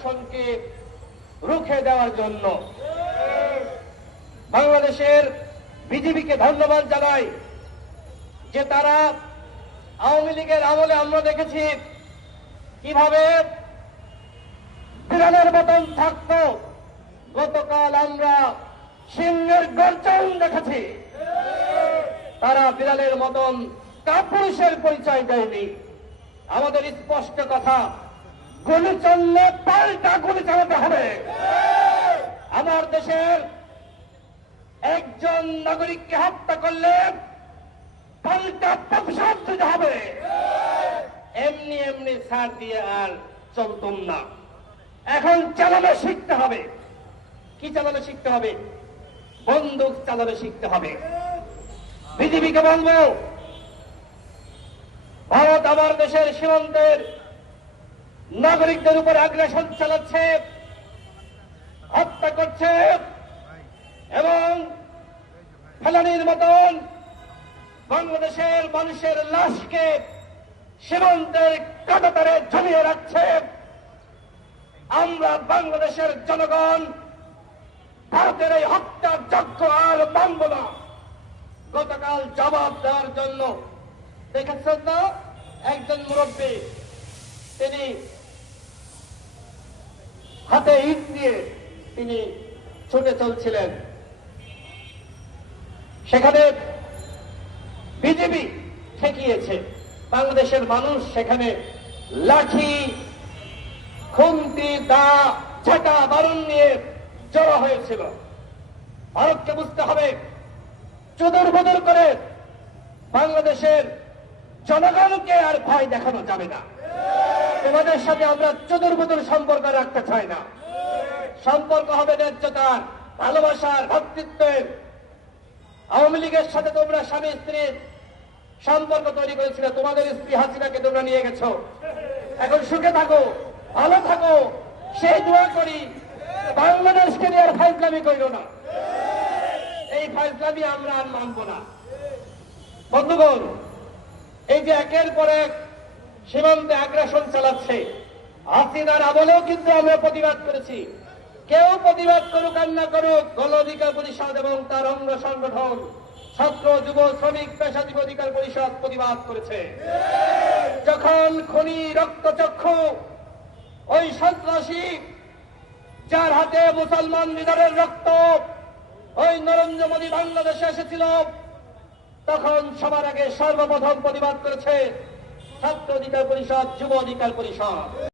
আগ্রাসনকে রুখে দেওয়ার জন্য। বাংলাদেশের বিজেপিকে ধন্যবাদ জানাই যে তারা আওয়ামী লীগের আমলে আমরা দেখেছি কিভাবে বিড়ালের মতন থাকত, গতকাল আমরা সিংহের গর্জন দেখেছি। তারা বিড়ালের মতন কাপুরুষের পরিচয় দেয়নি। আমাদের স্পষ্ট কথা, গুলি চললে পাল্টা গুলি চালাতে হবে। আমার দেশের একজন নাগরিককে হত্যা করলে পাল্টা প্রতিশোধ দিতে হবে। এমনি এমনি ছাড় দিয়ে আর চলতুম না। এখন চালানো শিখতে হবে। কি চালানো শিখতে হবে? বন্দুক চালানো শিখতে হবে। বিজেপিকে বলবো, ভারত আমার দেশের সীমান্তের নাগরিকদের উপর আগ্রাসন চালাচ্ছে, হত্যা করছে এবং ফেলানির মতন বাংলাদেশের মানুষের লাশকে সীমান্তের কাঁটাতারে ঝুলিয়ে রাখছে। আমরা বাংলাদেশের জনগণ ভারতের এই হত্যার যজ্ঞ আর মানব না। গতকাল জবাব দেওয়ার জন্য দেখেছেন না, একজন মুরব্বী তিনি হাতে ইট দিয়ে তিনি ছুটে চলছিলেন। সেখানে বিজেপি ঠেকিয়েছে, বাংলাদেশের মানুষ সেখানে লাঠি, খুন্তি, দা, ঝাঁটা, বারুণ নিয়ে জড়ো হয়েছিল। ভারতকে বুঝতে হবে, চুদুর বুদুর করে বাংলাদেশের জনগণকে আর ভয় দেখানো যাবে না। তোমাদের সাথে আমরা চুদুর বুদুর সম্পর্ক রাখতে চাই না। সম্পর্ক হবে ন্যায্যতার, ভালোবাসার, ভ্রাতৃত্বের। আওয়ামী লীগের সাথে তোমরা স্বামী স্ত্রীর সম্পর্ক তৈরি করেছিলে, তোমাদের স্ত্রী হাসিনাকে তোমরা নিয়ে গেছো। এখন সুখে থাকো, ভালো থাকো, সেই দোয়া করি। বাংলাদেশকে নিয়ে আর ফাইজলামি করিল না। এই ফাইজলামি আমরা আর মানব না। বন্ধুগণ, এই যে একের পর এক সীমান্তে আগ্রাসন চালাচ্ছে, হাসিনার আমলেও কিন্তু আমরা প্রতিবাদ করেছি। কেউ প্রতিবাদ করুক আর না করুক, গণ অধিকার পরিষদ এবং তার অঙ্গ সংগঠন ছাত্র, যুব, শ্রমিক, পেশাজীবী অধিকার পরিষদ প্রতিবাদ করেছে। যখন খনি, রক্তচক্ষু ওই সন্ত্রাসী যার হাতে মুসলমান লিডারের রক্ত, ওই নরেন্দ্র মোদী বাংলাদেশে এসেছিল, তখন সবার আগে সর্বপ্রথম প্রতিবাদ করেছে ছাত্র অধিকার পরিষদ, যুব অধিকার পরিষদ।